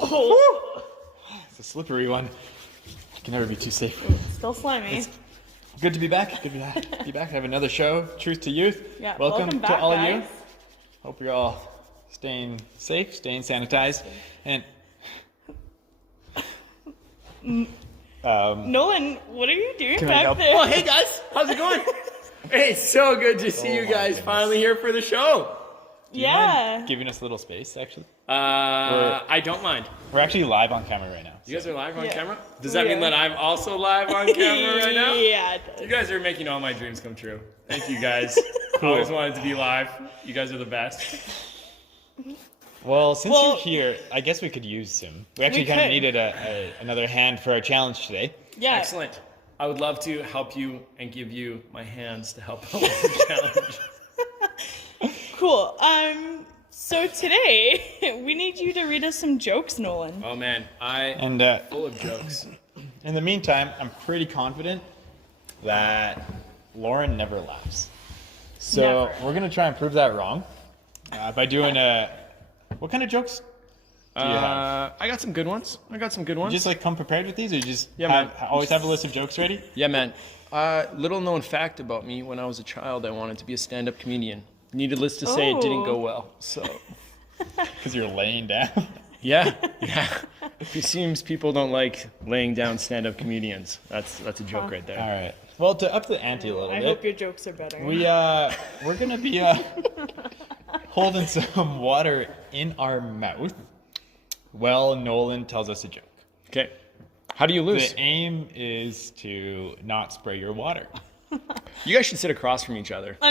Oh. It's a slippery one. You can never be too safe. Still slimy. It's good to be back. Good to be back. I have another show, Truth to Youth. Yeah, welcome back, to all guys. of you. Hope you're all staying safe, staying sanitized, and Nolan, what are you doing Can I back help? there? Oh, hey guys, how's it going? Hey, so good to see you my guys goodness. finally here for the show. do you Yeah. mind giving us a little space, actually? I don't mind. We're actually live on camera right now. You guys are live on Yeah. camera? Does that We mean are. that I'm also live on camera right now? Yeah, it You does. guys are making all my dreams come true. Thank you guys. Always wanted to be live. You guys are the best. Well, since Well- you're here, I guess we could use some. We actually We kind of could. needed another hand for our challenge today. Yeah. Excellent. I would love to help you and give you my hands to help out with the challenge. Cool. So today we need you to read us some jokes, Nolan. Oh man, I am And full of jokes. in the meantime, I'm pretty confident that Lauren never laughs. So Never. we're gonna try and prove that wrong by doing what kind of jokes do you have? I got some good ones. You just like come prepared with these, or you just Yeah, have, man. always have a list of jokes ready? Yeah, man. Little known fact about me: when I was a child, I wanted to be a stand-up comedian. Needless to say, it didn't go Oh. well. So, Because you're laying down. yeah. It seems people don't like laying down stand-up comedians. That's a joke right there. All right. Well, to up the ante a little I bit, hope your jokes are better. we're gonna be holding some water in our mouth while Nolan tells us a joke. Okay. How do you lose? The aim is to not spray your water. You guys should sit across from each other. No.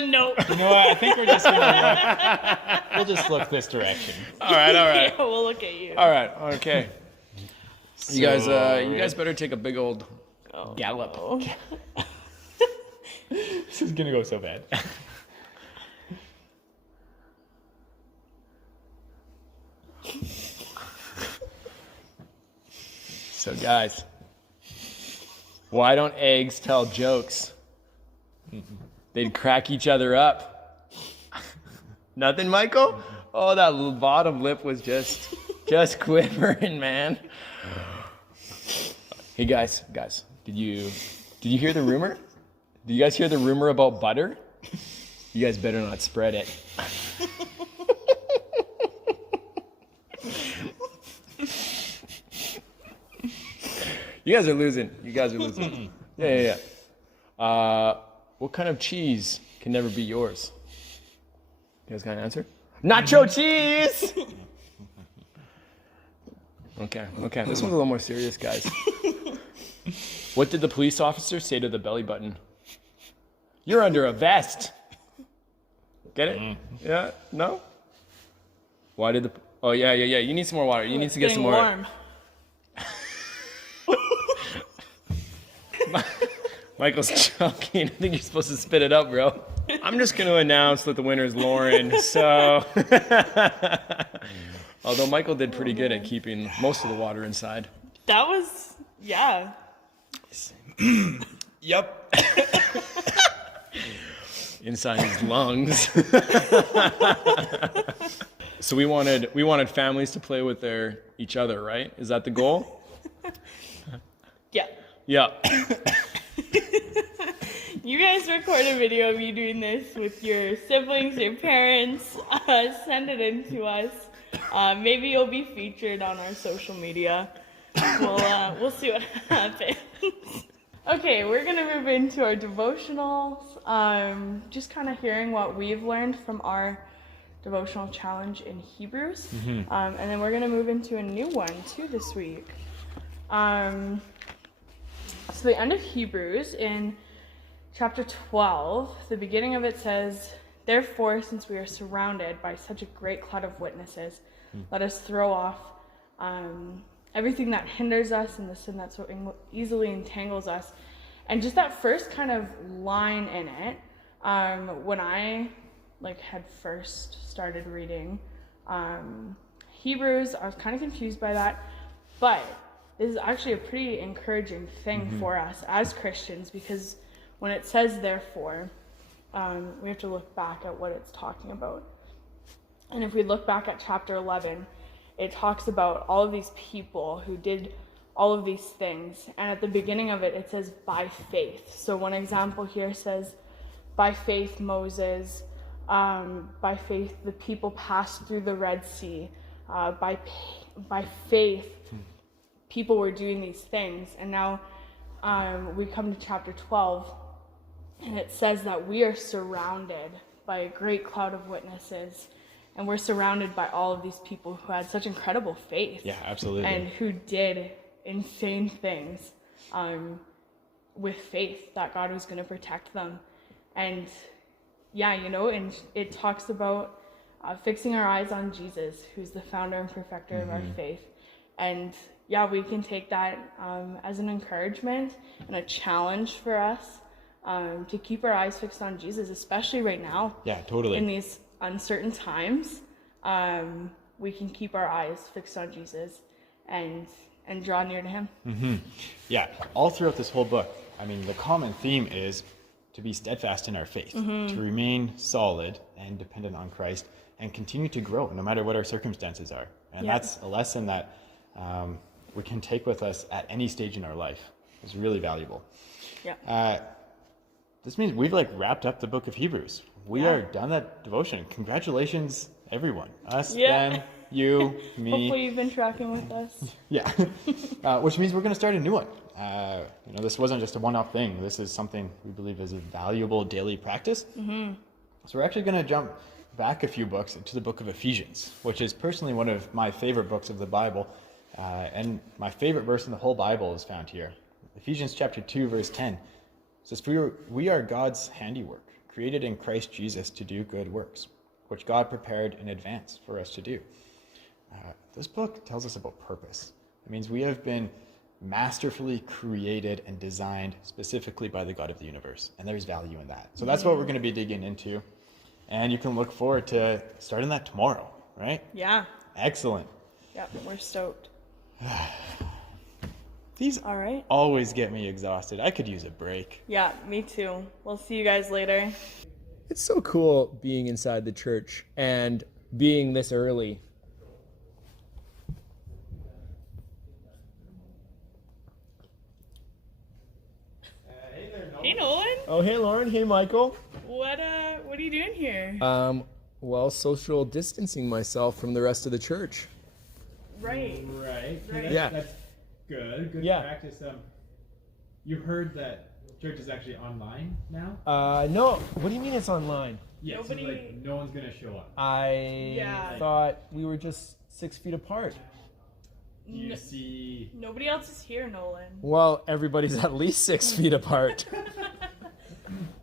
You know what? I think we're just gonna we'll just look this direction. All right. Yeah, we'll look at you. All right. Okay. You guys So- better take a big old Oh, gallop. no. This is gonna go so bad. So, guys, why don't eggs tell jokes? They'd crack each other up. Nothing, Michael? Oh, that little bottom lip was just quivering, man. Hey, guys, did you hear the rumor? Did you guys hear the rumor about butter? You guys better not spread it. You guys are losing. Yeah. What kind of cheese can never be yours? You guys got an answer? Nacho cheese! Okay. This one's a little more serious, guys. What did the police officer say to the belly button? You're under a vest. Get it? Yeah? No? Why did the... Oh, yeah. You need some more water. You need to get some Getting more... warm. Michael's choking. I think you're supposed to spit it up, bro. I'm just going to announce that the winner is Lauren. So, although Michael did pretty good at keeping most of the water inside. That was, yeah. Yep. Inside his lungs. So we wanted families to play with each other, right? Is that the goal? Yeah. Yeah. You guys record a video of you doing this with your siblings, your parents. Send it in to us. Maybe you'll be featured on our social media. We'll see what happens. Okay, we're gonna move into our devotionals. Just kind of hearing what we've learned from our devotional challenge in Hebrews, and then we're gonna move into a new one too this week. So the end of Hebrews in chapter 12, the beginning of it says, "Therefore, since we are surrounded by such a great cloud of witnesses, let us throw off everything that hinders us and the sin that so easily entangles us." And just that first kind of line in it, when I had first started reading Hebrews, I was kind of confused by that, but this is actually a pretty encouraging thing for us as Christians, because when it says therefore, we have to look back at what it's talking about. And if we look back at chapter 11, it talks about all of these people who did all of these things. And at the beginning of it, it says by faith. So one example here says, by faith Moses, by faith the people passed through the Red Sea. By faith people were doing these things. And now we come to chapter 12, and it says that we are surrounded by a great cloud of witnesses. And we're surrounded by all of these people who had such incredible faith. Yeah, absolutely. And who did insane things with faith that God was going to protect them. And yeah, you know, and it talks about fixing our eyes on Jesus, who's the founder and perfecter of our faith. And yeah, we can take that as an encouragement and a challenge for us to keep our eyes fixed on Jesus, especially right now. Yeah, totally. In these uncertain times, we can keep our eyes fixed on Jesus and draw near to him. Yeah, all throughout this whole book, I mean, the common theme is to be steadfast in our faith, to remain solid and dependent on Christ, and continue to grow no matter what our circumstances are. And that's a lesson that we can take with us at any stage in our life. It's really valuable. Yeah. This means we've like wrapped up the book of Hebrews. We are done that devotion. Congratulations, everyone. Us, them, you, me. Hopefully you've been tracking with us. Yeah. Which means we're going to start a new one. This wasn't just a one-off thing. This is something we believe is a valuable daily practice. So we're actually going to jump back a few books to the book of Ephesians, which is personally one of my favorite books of the Bible. And my favorite verse in the whole Bible is found here. Ephesians chapter 2, verse 10 says, we are God's handiwork, created in Christ Jesus to do good works, which God prepared in advance for us to do. This book tells us about purpose. It means we have been masterfully created and designed specifically by the God of the universe, and there's value in that. So that's what we're going to be digging into, and you can look forward to starting that tomorrow, right? Yeah. Excellent. Yep, we're stoked. These All right. always get me exhausted. I could use a break. Yeah, me too. We'll see you guys later. It's so cool being inside the church and being this early. Hey, Nolan. Oh, hey, Lauren. Hey, Michael. What are you doing here? Well, social distancing myself from the rest of the church. Right. Right. Right. Yeah. That's good. Good Yeah. practice. You heard that church is actually online now? No. What do you mean it's online? Yeah, Nobody- so like no one's gonna show up. I thought we were just 6 feet apart. Do you see? Nobody else is here, Nolan. Well, everybody's at least 6 feet apart.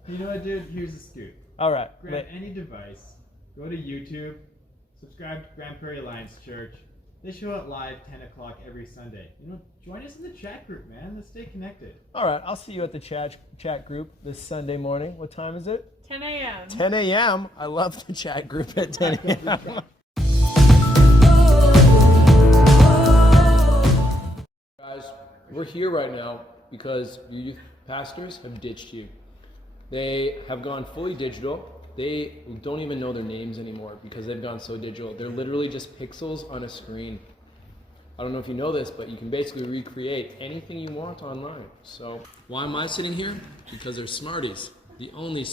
You know what, dude? Here's the scoop. All right. Grab any device, go to YouTube, subscribe to Grand Prairie Alliance Church. They show up live 10 o'clock every Sunday. Join us in the chat group, man. Let's stay connected. All right. I'll see you at the chat group this Sunday morning. What time is it? 10 a.m. 10 a.m. I love the chat group at 10 a.m. Guys, we're here right now because your youth pastors have ditched you. They have gone fully digital. They don't even know their names anymore because they've gone so digital. They're literally just pixels on a screen. I don't know if you know this, but you can basically recreate anything you want online. So why am I sitting here? Because they're Smarties, the only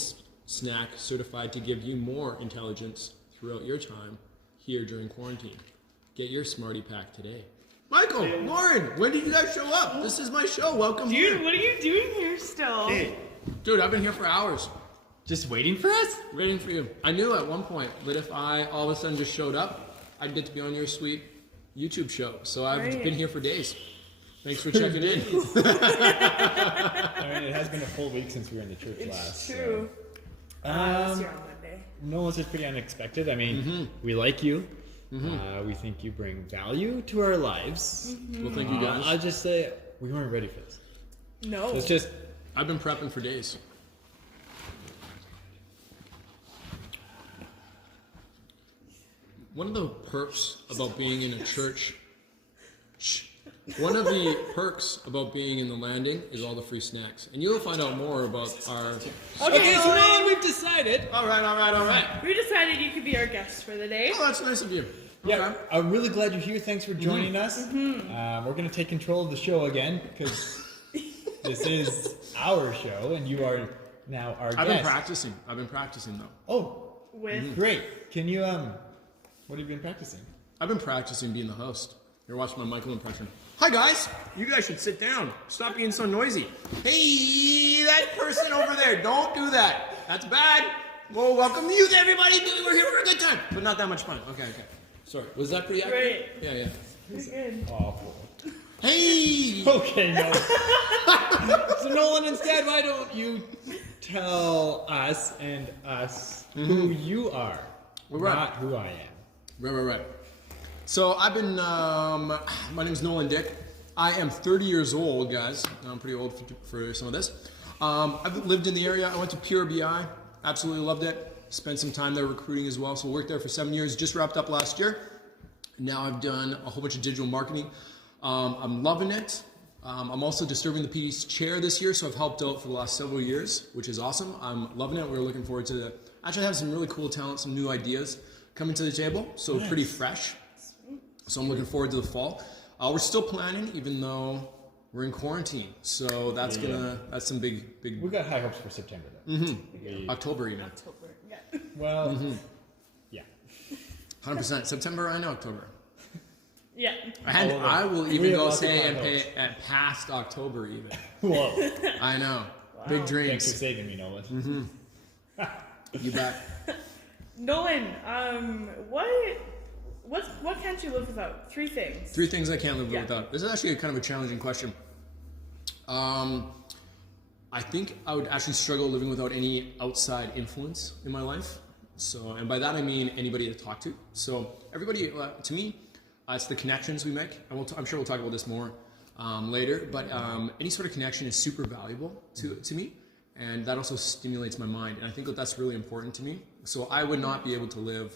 snack certified to give you more intelligence throughout your time here during quarantine. Get your Smartie pack today. Michael, Lauren, when did you guys show up? This is my show. Welcome here. Dude, what are you doing here still? Hey, Dude, I've been here for hours. just waiting for us? Waiting for you. I knew at one point that if I all of a sudden just showed up, I'd get to be on your sweet YouTube show. So I've Right. been here for days. Thanks for checking in. I mean, it has been a full week since we were in the church It's true. So. It's here on Monday. No, this is pretty unexpected. I mean, we like you. We think you bring value to our lives. Well, thank you guys. I'll just say we weren't ready for this. No. So it's just I've been prepping for days. One of the perks about being in a church, one of the perks about being in the landing is all the free snacks. And you'll find out more about our... Okay, so now we've decided. All right. We decided you could be our guest for the day. Oh, that's nice of you. Yeah, Okay. I'm really glad you're here. Thanks for joining us. We're going to take control of the show again because this is our show and you are now our I've guest. been practicing though. Oh, With great. Can you, what have you been practicing? I've been practicing being the host. You're watching my Michael impression. Hi guys, you guys should sit down. Stop being so noisy. Hey, that person over there, don't do that. That's bad. Well, welcome to you, everybody. We're here for a good time, but not that much fun. Okay. Sorry, was that pretty accurate? Great. Yeah. You're good. Awful. Hey. Okay, no. So Nolan, instead, why don't you tell us who you are, Right. not who I am. Right. So I've been, my name's Nolan Dick. I am 30 years old, guys. I'm pretty old for some of this. I've lived in the area. I went to Pure BI. Absolutely loved it. Spent some time there recruiting as well. So worked there for 7 years. Just wrapped up last year. Now I've done a whole bunch of digital marketing. I'm loving it. I'm also disturbing the PD's chair this year, so I've helped out for the last several years, which is awesome. I'm loving it. We're looking forward to actually have some really cool talent, some new ideas coming to the table. So pretty fresh. So I'm looking forward to the fall. We're still planning, even though we're in quarantine. So that's that's some big We got high hopes for September, though. October even. October. Yeah. Well, yeah. 100%. September and October. Yeah. And I will even We have go lots of say high and pay hopes. at past October even. Whoa. I know. Big Thanks for dreams. saving me, Nolan. You bet. Nolan, what can't you live without? 3 things. 3 things I can't live Yeah. without. This is actually kind of a challenging question. I think I would actually struggle living without any outside influence in my life. So, and by that I mean anybody to talk to. So everybody, to me, it's the connections we make. And I'm sure we'll talk about this more later. But any sort of connection is super valuable to me, and that also stimulates my mind. And I think that that's really important to me. So I would not be able to live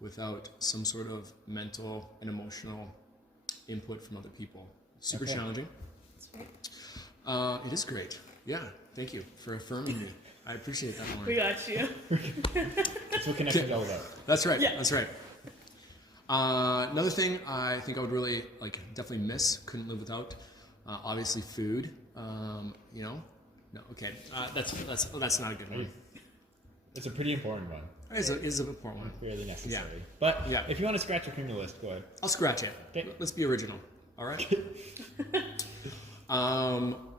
without some sort of mental and emotional input from other people. Super challenging. It is great. Yeah, thank you for affirming me. I appreciate that one. We got you. That's what connection's all about. That's right. Yeah. That's right. Another thing I think I would really definitely miss, couldn't live without, obviously food. No, okay, that's not a good one. It's a pretty important one. It's an important one. Fairly necessary. Yeah. But Yeah. if you want to scratch your criminal list, go ahead. I'll scratch it. Okay. Let's be original. All right.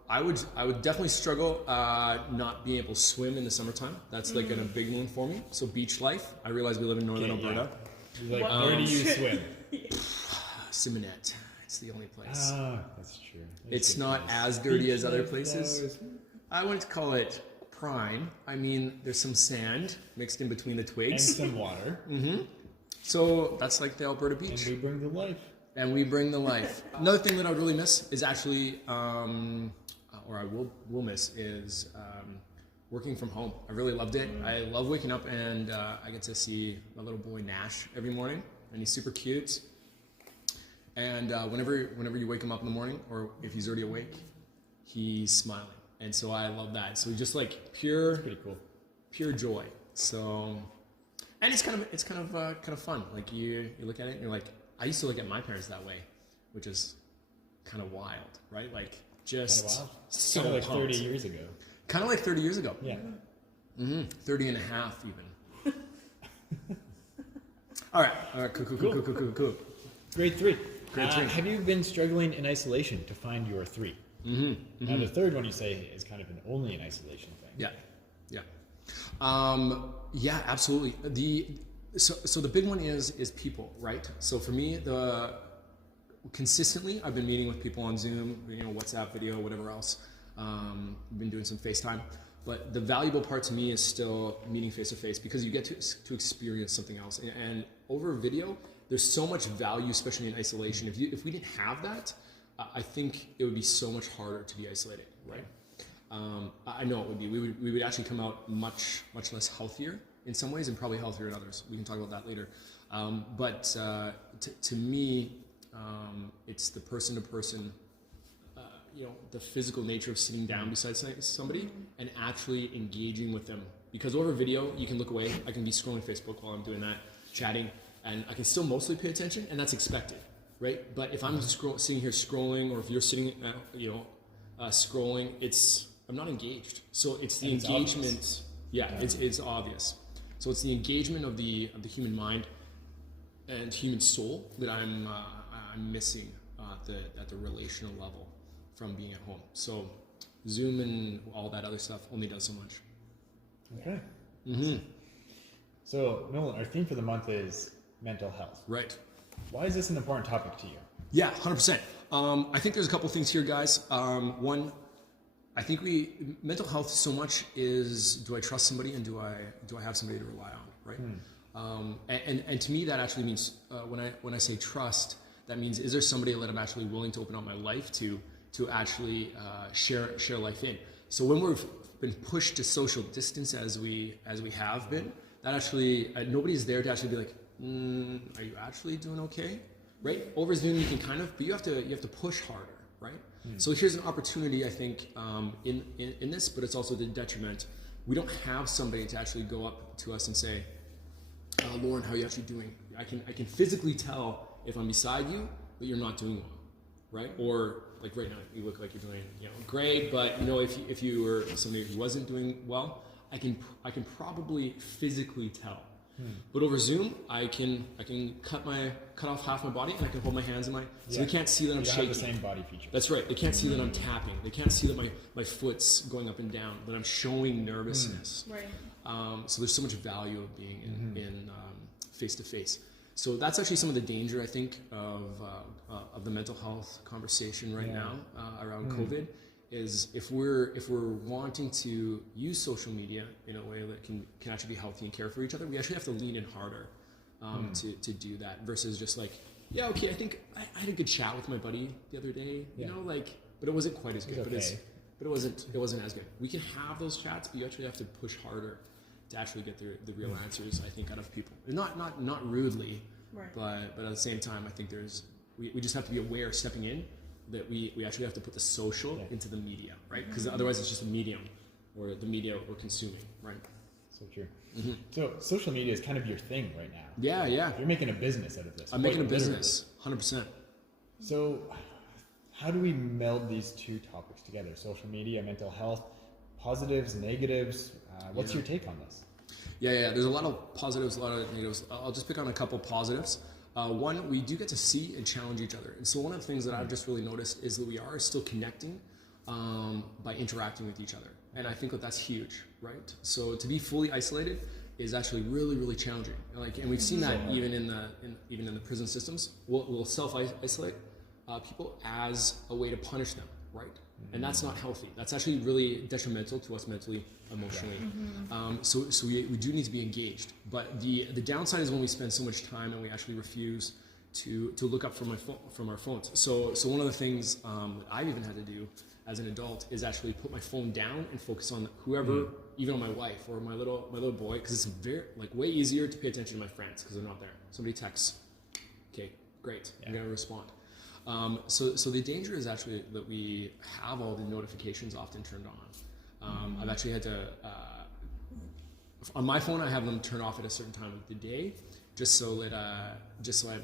I would definitely struggle not being able to swim in the summertime. That's a big one for me. So beach life. I realize we live in northern Okay, yeah. Alberta. Like, where do you swim? Simonette. It's the only place. That's true. It's not as dirty as other places. I wouldn't call it prime. I mean, there's some sand mixed in between the And twigs. some water. So that's like the Alberta And beach. we bring the life. And we bring the life. Another thing that I would really miss is actually, or I will miss, is working from home. I really loved it. I love waking up and I get to see my little boy Nash every morning, and he's super cute. And whenever you wake him up in the morning, or if he's already awake, he's smiling. And so I love that. So just pure, Pretty cool. pure joy. So, and it's kind of fun. Like you look at it and you're like, I used to look at my parents that way, which is kind of wild, right? Like just Kind of wild. so Kind of like pumped. 30 years ago. Kind of like 30 years ago. Yeah. 30 and a half even. All right. Cool. Grade 3. Grade 3. Have you been struggling in isolation to find your 3? Now the third one you say is kind of an only in isolation thing. Yeah. Yeah, absolutely. So the big one is people, right? So for me, consistently, I've been meeting with people on Zoom, WhatsApp video, whatever else. I've been doing some FaceTime. But the valuable part to me is still meeting face to face, because you get to experience something else. And over video, there's so much value, especially in isolation. If we didn't have that, I think it would be so much harder to be isolated, right? I know it would be. We would actually come out much less healthier in some ways, and probably healthier in others. We can talk about that later. But to me, it's the person to person, the physical nature of sitting down beside somebody and actually engaging with them. Because over video, you can look away. I can be scrolling Facebook while I'm doing that, chatting, and I can still mostly pay attention, and that's expected, right? But if I'm sitting here scrolling, or if you're sitting, scrolling, I'm not engaged. So it's the engagement. Yeah, it's obvious. So it's the engagement of the human mind and human soul that I'm missing at the relational level from being at home. So Zoom and all that other stuff only does so much. Okay. So, Nolan, our theme for the month is mental health. Right. Why is this an important topic to you? Yeah, 100%. I think there's a couple things here, guys. One, I think mental health so much is, do I trust somebody, and do I have somebody to rely on, right? And to me that actually means when I say trust, that means, is there somebody that I'm actually willing to open up my life to actually share life in? So when we've been pushed to social distance as we have been, that actually nobody's there to actually be like, are you actually doing okay? Right? Over Zoom you can kind of, but you have to push harder, right? So here's an opportunity, I think, in this, but it's also the detriment. We don't have somebody to actually go up to us and say, Lauren, how are you actually doing? I can physically tell if I'm beside you that you're not doing well, right? Or like right now, you look like you're doing great, but if you were somebody who wasn't doing well, I can probably physically tell. But over Zoom, I can cut off half my body, and I can hold my hands in so they can't see that I'm shaking. Have the same body features. That's right. They can't see that I'm tapping. They can't see that my foot's going up and down, that I'm showing nervousness. Right. So there's so much value of being in face to face. So that's actually some of the danger, I think, of the mental health conversation right now around COVID. Is if we're wanting to use social media in a way that can actually be healthy and care for each other, we actually have to lean in harder to do that, versus just like, yeah, okay, I think I had a good chat with my buddy the other day, but it wasn't quite as good. But it wasn't as good. We can have those chats, but you actually have to push harder to actually get the real answers, I think, out of people. And not rudely, right. but at the same time, I think we just have to be aware, stepping in, that we actually have to put the social into the media, right? Because otherwise it's just a medium, or the media we're consuming, right? So true. So social media is kind of your thing right now. Yeah. You're making a business out of this. I'm making a business, 100%. So how do we meld these two topics together? Social media, mental health, positives, negatives. What's your take on this? Yeah. There's a lot of positives, a lot of negatives. I'll just pick on a couple positives. One, we do get to see and challenge each other. And so one of the things that I've just really noticed is that we are still connecting by interacting with each other. And I think that's huge, right? So to be fully isolated is actually really, really challenging. And we've seen that even in the prison systems. We'll self-isolate people as a way to punish them, right? And that's not healthy. That's actually really detrimental to us mentally, emotionally. So we do need to be engaged. But the downside is when we spend so much time and we actually refuse to look up from our phones. So one of the things that I've even had to do as an adult is actually put my phone down and focus on whoever, even on my wife or my little boy, because it's very way easier to pay attention to my friends because they're not there. Somebody texts, okay, great, I'm gonna respond. So the danger is actually that we have all the notifications often turned on. I've actually had to, on my phone, I have them turn off at a certain time of the day, just so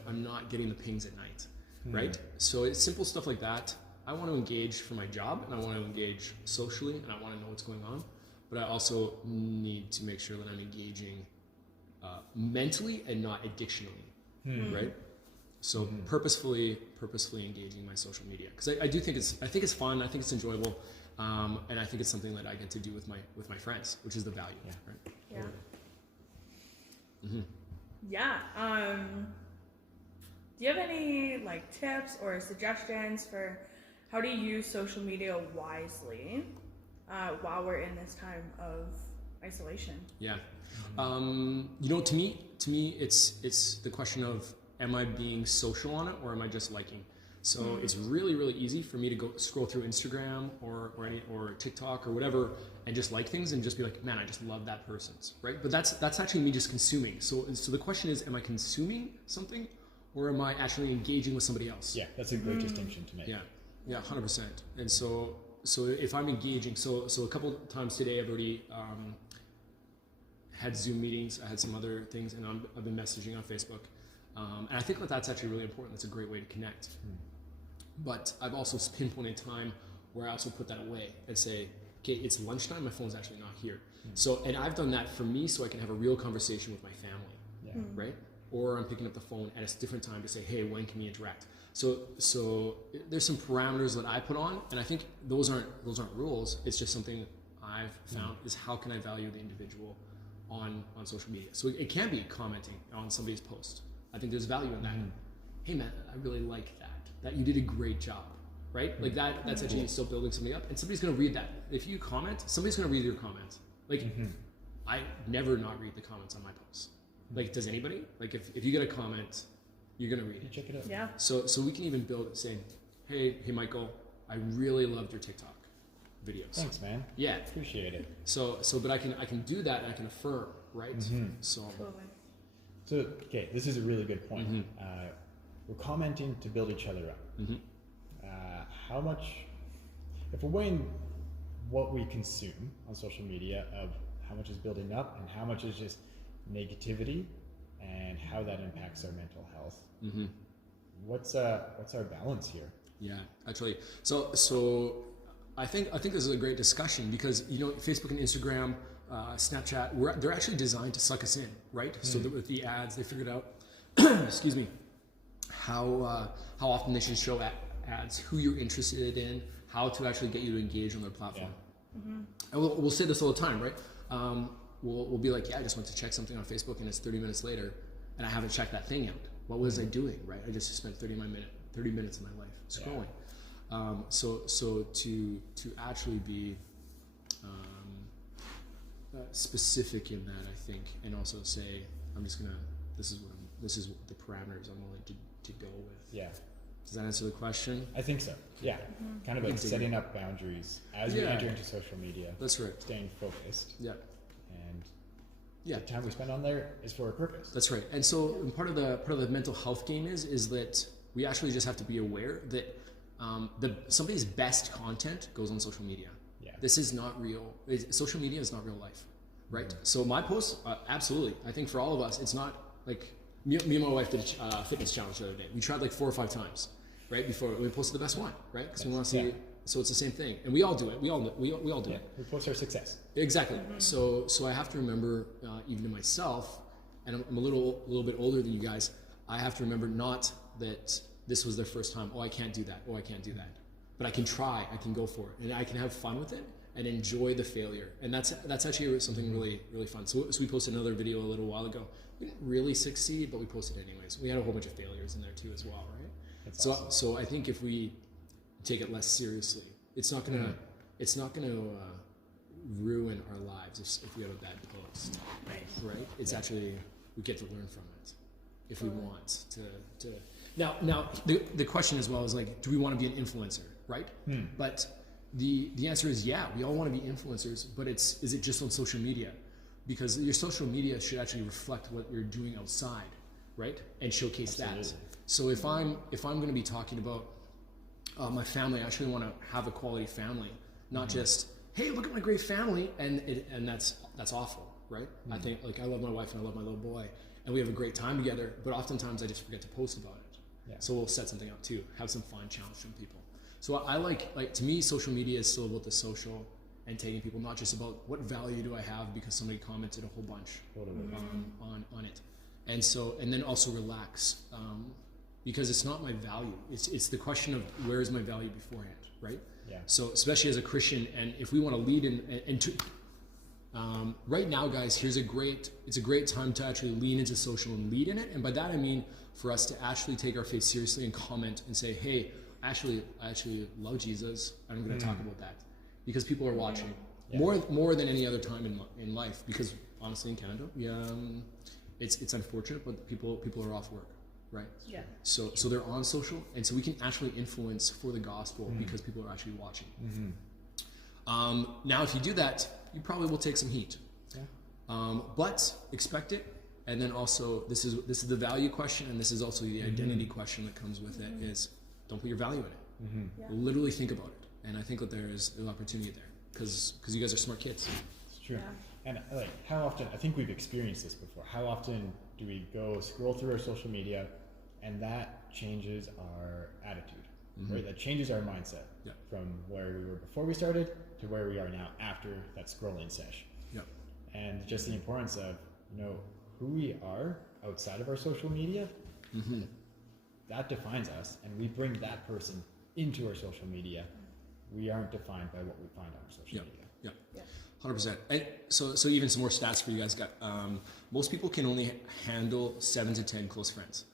I'm not getting the pings at night, right? So it's simple stuff like that. I want to engage for my job, and I want to engage socially, and I want to know what's going on, but I also need to make sure that I'm engaging mentally and not addictionally, right? So purposefully engaging my social media, because I think it's fun. I think it's enjoyable, and I think it's something that I get to do with my friends, which is the value. Right? Yeah. Do you have any tips or suggestions for how to use social media wisely while we're in this time of isolation? Yeah. To me, it's the question of, am I being social on it, or am I just liking? So it's really, really easy for me to go scroll through Instagram or TikTok or whatever and just like things and just be like, man, I just love that person's, right? But that's actually me just consuming. So the question is, am I consuming something, or am I actually engaging with somebody else? Yeah, that's a great distinction to make. Yeah, 100%. And so if I'm engaging, so a couple times today I've already had Zoom meetings. I had some other things, and I've been messaging on Facebook. And I think that that's actually really important. That's a great way to connect. But I've also pinpointed time where I also put that away and say, okay, it's lunchtime, my phone's actually not here. So, and I've done that for me so I can have a real conversation with my family, right? Or I'm picking up the phone at a different time to say, hey, when can we interact? So there's some parameters that I put on, and I think those aren't rules. It's just something I've found is how can I value the individual on social media. So it can be commenting on somebody's post. I think there's value in that. Hey man, I really like that you did a great job, right? Like that's actually still building something up, and somebody's gonna read that. If you comment, somebody's gonna read your comments. Like I never not read the comments on my posts. Like, does anybody? Like if you get a comment, you're gonna read it. Check it out. Yeah. So we can even build it saying, hey Michael, I really loved your TikTok videos. Thanks, man. Yeah. Appreciate it. So but I can do that, and I can affirm, right? So Totally. So, okay, this is a really good point. We're commenting to build each other up. How much, if we're weighing what we consume on social media of how much is building up and how much is just negativity and how that impacts our mental health, what's our balance here? yeah, actually, so I think this is a great discussion because Facebook and Instagram, Snapchat, they're actually designed to suck us in, right? So that with the ads, they figured out, excuse me, how often they should show ads, who you're interested in, how to actually get you to engage on their platform. And we'll say this all the time, right? We'll be like, yeah, I just went to check something on Facebook and it's 30 minutes later and I haven't checked that thing out. What was I doing, right? I just spent 30 minutes of my life scrolling. So to actually be specific in that, I think, and also say, this is the parameters I'm willing to go with. Yeah. Does that answer the question? I think so. Yeah. Kind of like setting up boundaries as we enter into social media. That's right. Staying focused. Yeah. And Yeah. the time we spend on there is for a purpose. That's right. And so part of the mental health game is that we actually just have to be aware that somebody's best content goes on social media. Yeah. This is not real. Social media is not real life, right? So my posts, absolutely. I think for all of us, it's not like me and my wife did a fitness challenge the other day. We tried like 4 or 5 times, right? Before we posted the best one, right? Because we want to see. Yeah. So it's the same thing, and we all do it. We all do Yeah. it. We post our success. Exactly. So I have to remember, even to myself, and I'm a little bit older than you guys. I have to remember not that this was their first time. Oh, I can't do that. Oh, I can't do that. But I can try. I can go for it, and I can have fun with it and enjoy the failure. And that's actually something really fun. So we posted another video a little while ago. We didn't really succeed, but we posted anyways. We had a whole bunch of failures in there too as well, right? That's So awesome. so I think if we take it less seriously, it's not gonna ruin our lives if we have a bad post, right? It's actually, we get to learn from it if we want to. Now the question as well is like, do we want to be an influencer, right? But the answer is yeah, we all want to be influencers, but is it just on social media? Because your social media should actually reflect what you're doing outside, right? And showcase Absolutely. that. So if I'm going to be talking about my family, I actually want to have a quality family, not just, hey, look at my great family, and that's awful, right? I think, like, I love my wife and I love my little boy, and we have a great time together, but oftentimes I just forget to post about it. Yeah. So we'll set something up too, have some fun, challenge some people. So I like to me, social media is still about the social and taking people, not just about what value do I have because somebody commented a whole bunch on it, and then also relax. Because it's not my value. It's the question of where is my value beforehand, right? Yeah. So especially as a Christian, and if we want to lead into right now, guys, it's a great time to actually lean into social and lead in it. And by that I mean for us to actually take our faith seriously and comment and say, hey, I actually love Jesus, and I'm going to talk about that because people are watching more than any other time in life. Because honestly, in Canada, it's unfortunate, but people are off work. Right. Yeah. So they're on social, and so we can actually influence for the gospel because people are actually watching. Now, if you do that, you probably will take some heat. Yeah. But expect it, and then also this is the value question, and this is also the identity question that comes with it. Is don't put your value in it. Yeah. Literally think about it, and I think that there's an opportunity there because you guys are smart kids. It's true. Yeah. And like, how often, I think we've experienced this before, how often do we go scroll through our social media, and that changes our attitude, right? That changes our mindset Yeah. from where we were before we started to where we are now after that scrolling sesh. Yep. And just the importance of, who we are outside of our social media, that defines us, and we bring that person into our social media. We aren't defined by what we find on our social Yep. media. Yep. Yeah. 100%. And so even some more stats for you guys. Most people can only handle 7 to 10 close friends.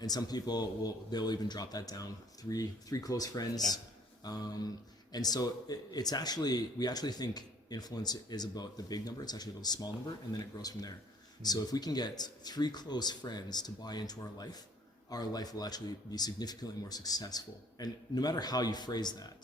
And some people they'll even drop that down, three close friends. And so it's actually, we actually think influence is about the big number. It's actually about the small number, and then it grows from there. So if we can get 3 close friends to buy into our life will actually be significantly more successful. And no matter how you phrase that,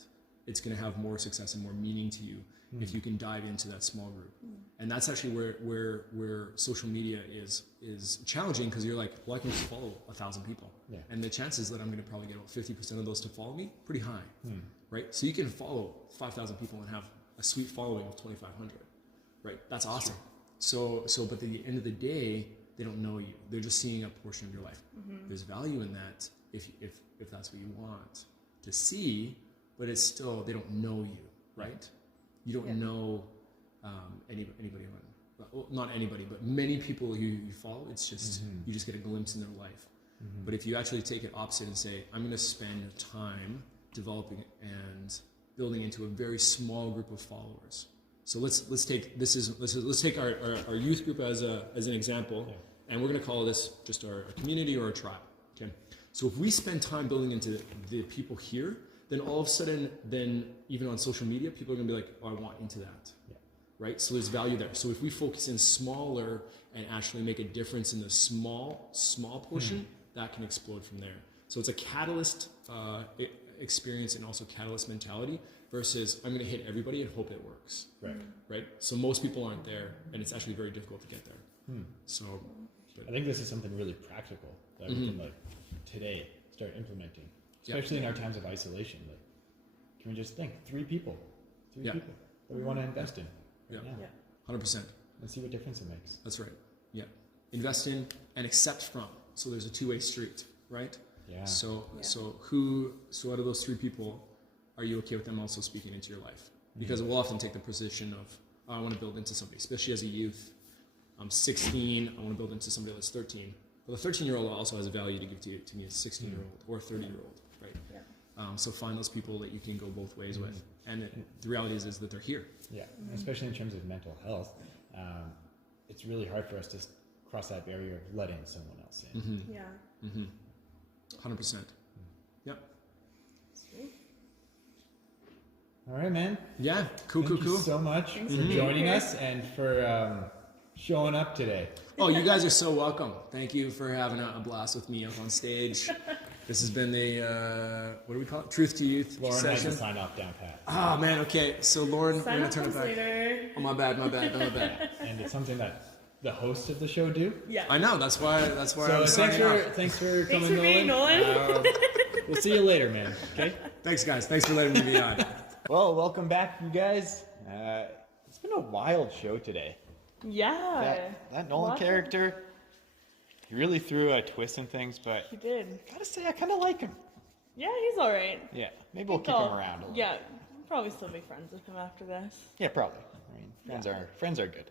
it's going to have more success and more meaning to you if you can dive into that small group. And that's actually where social media is challenging, because you're like, well, I can just follow 1,000 people. Yeah. And the chances that I'm going to probably get about 50% of those to follow me, pretty high, right? So you can follow 5,000 people and have a sweet following of 2,500, right? That's awesome. So, but at the end of the day, they don't know you. They're just seeing a portion of your life. There's value in that if that's what you want to see, but it's still, they don't know you, right? You don't know anybody on, well, not anybody, but many people you follow. It's just you just get a glimpse in their life. But if you actually take it opposite and say, I'm going to spend time developing and building into a very small group of followers. So let's take our youth group as an example, and we're going to call this just our community or a tribe. Okay. So if we spend time building into the people here, then all of a sudden, then even on social media, people are going to be like, oh, I want into that. Right? So there's value there. So if we focus in smaller and actually make a difference in the small portion, that can explode from there. So it's a catalyst experience and also catalyst mentality versus I'm going to hit everybody and hope it works. Right? So most people aren't there, and it's actually very difficult to get there. So I think this is something really practical that we can today start implementing, especially in our times of isolation. Like, can we just think 3 people that we want to invest in? Right now. 100%. Let's see what difference it makes. That's right. Yeah. Invest in and accept from. So there's a 2-way street, right? Yeah. So out of those 3 people, are you okay with them also speaking into your life? Because we'll often take the position of, oh, I want to build into somebody, especially as a youth. I'm 16, I want to build into somebody that's 13. But the 13-year-old also has a value to give to me as a 16-year-old or a 30-year-old, right? So find those people that you can go both ways with. And the reality is that they're here. Yeah, especially in terms of mental health, it's really hard for us to cross that barrier of letting someone else in. 100%. Yep. Sweet. All right, man. Yeah. Cool. Thank you so much for joining us and for showing up today. Oh, you guys are so welcome. Thank you for having a blast with me up on stage. This has been the, what do we call it? Truth to Youth Lauren session. has the sign off down pat. Oh, man, okay. So, Lauren, Sign we're going up to turn it back. later. Oh, my bad. And it's something that the hosts of the show do. Yeah. I know, that's why I So was signing off. thanks for coming, Thanks for being Nolan. We'll see you later, man. Okay? Thanks, guys. Thanks for letting me be on. Well, welcome back, you guys. It's been a wild show today. Yeah. That Nolan Lots of- character, he really threw a twist in things, but He did. gotta say, I kind of like him. Yeah, he's all right. Yeah, maybe we'll keep him around a little. Yeah, we'll probably still be friends with him after this. Yeah, probably. I mean, friends are good.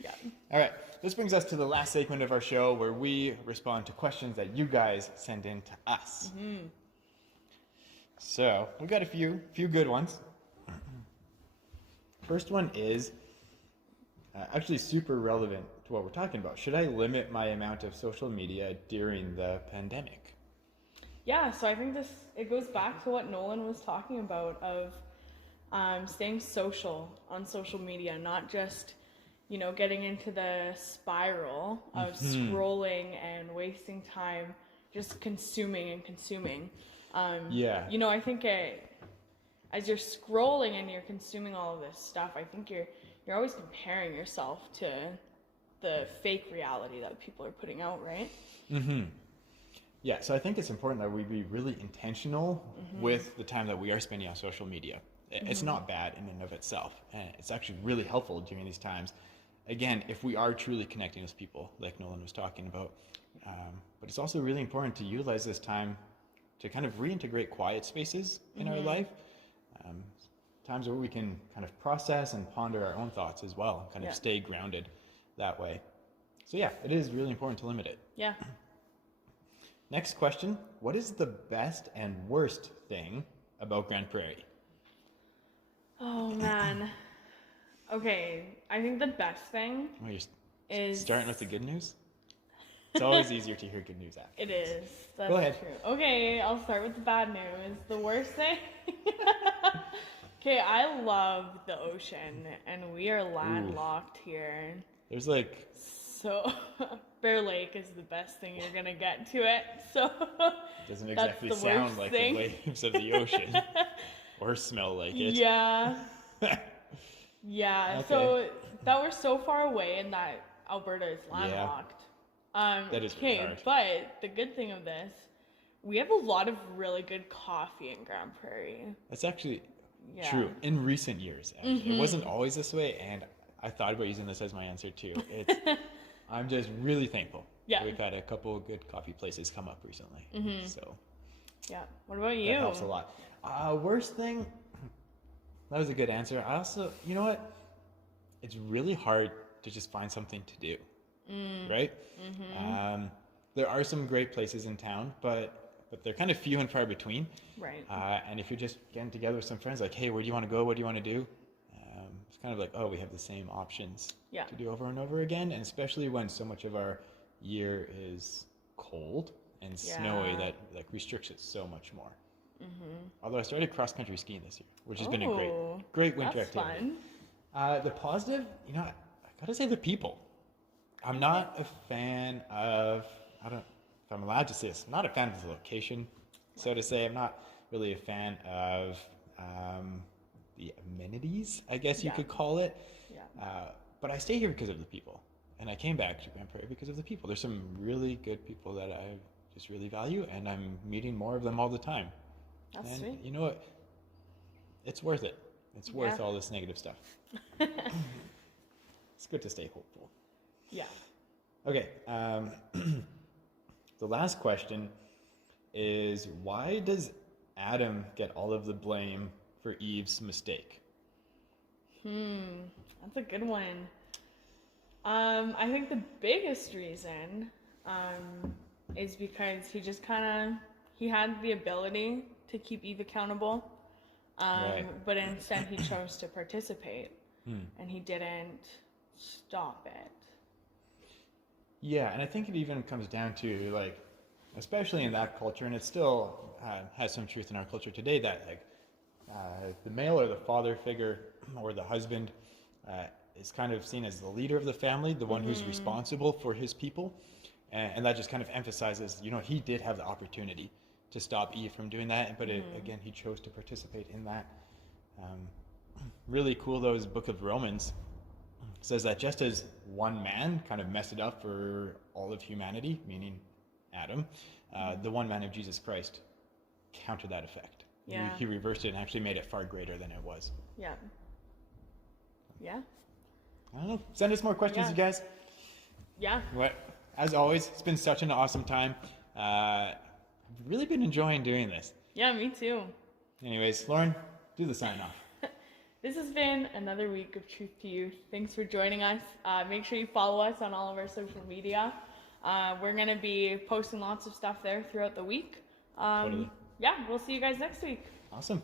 Yeah. All right, this brings us to the last segment of our show where we respond to questions that you guys send in to us. So we got a few good ones. First one is actually super relevant to what we're talking about. Should I limit my amount of social media during the pandemic? Yeah, so I think it goes back to what Nolan was talking about of staying social on social media, not just, getting into the spiral of scrolling and wasting time just consuming and consuming. I think as you're scrolling and you're consuming all of this stuff, I think you're always comparing yourself to the fake reality that people are putting out, right? Yeah, so I think it's important that we be really intentional with the time that we are spending on social media. It's not bad in and of itself, and it's actually really helpful during these times. again, if we are truly connecting with people, like Nolan was talking about. But it's also really important to utilize this time to kind of reintegrate quiet spaces in our life. Times where we can kind of process and ponder our own thoughts as well, kind of stay grounded that way. So yeah, it is really important to limit it. Yeah. Next question, what is the best and worst thing about Grande Prairie? Oh man. Okay, I think the best thing Well, you're is starting with the good news? It's always easier to hear good news after. It is. That's Go ahead. true. Okay, I'll start with the bad news. The worst thing. Okay, I love the ocean, and we are landlocked here. There's like, So, Bear Lake is the best thing you're gonna get to it. So, it doesn't that's exactly the sound worst like thing. the waves of the ocean or smell like it. Yeah. Yeah. Okay. So that we're so far away, and that Alberta is landlocked. That is really okay, hard. but the good thing of this, we have a lot of really good coffee in Grande Prairie. That's actually Yeah. true in recent years. Actually. It wasn't always this way, and I thought about using this as my answer too. I'm just really thankful. Yeah. We've had a couple of good coffee places come up recently. So Yeah. What about you? that helps a lot. Worst thing, that was a good answer. I also, you know what? It's really hard to just find something to do, right? There are some great places in town, but they're kind of few and far between. Right. And if you're just getting together with some friends, like, hey, where do you want to go? What do you want to do? It's kind of like, oh, we have the same options Yeah. to do over and over again. And especially when so much of our year is cold and snowy, Yeah. that like restricts it so much more. Although I started cross country skiing this year, which has been a Oh, great winter That's activity. fun. The positive, you know, I gotta say the people. I'm not a fan of, I don't, if I'm allowed to say this, I'm not a fan of the location, so to say. I'm not really a fan of the amenities, I guess you Yeah. could call it. Yeah. But I stay here because of the people. And I came back to Grande Prairie because of the people. There's some really good people that I just really value, and I'm meeting more of them all the time. That's And sweet. you know what? It's worth it. It's worth Yeah. all this negative stuff. It's good to stay hopeful. Yeah. Okay. The last question is, why does Adam get all of the blame for Eve's mistake? That's a good one. I think the biggest reason is because he just he had the ability to keep Eve accountable, Right. but instead he chose to participate, and he didn't stop it. Yeah, and I think it even comes down to, like, especially in that culture, and it still has some truth in our culture today, that like the male or the father figure or the husband is kind of seen as the leader of the family, the one who's responsible for his people, and that just kind of emphasizes, you know, he did have the opportunity to stop Eve from doing that, but again, he chose to participate in that. Really cool, though, is Book of Romans says that just as one man kind of messed it up for all of humanity, meaning Adam, the one man of Jesus Christ countered that effect. Yeah. He reversed it and actually made it far greater than it was. Yeah. Yeah. I don't know. Send us more questions, Yeah. you guys. Yeah. What? As always, it's been such an awesome time. I've really been enjoying doing this. Yeah, me too. Anyways, Lauren, do the sign off. This has been another week of Truth to Youth. Thanks for joining us. Make sure you follow us on all of our social media. We're going to be posting lots of stuff there throughout the week. Totally. Yeah, we'll see you guys next week. Awesome.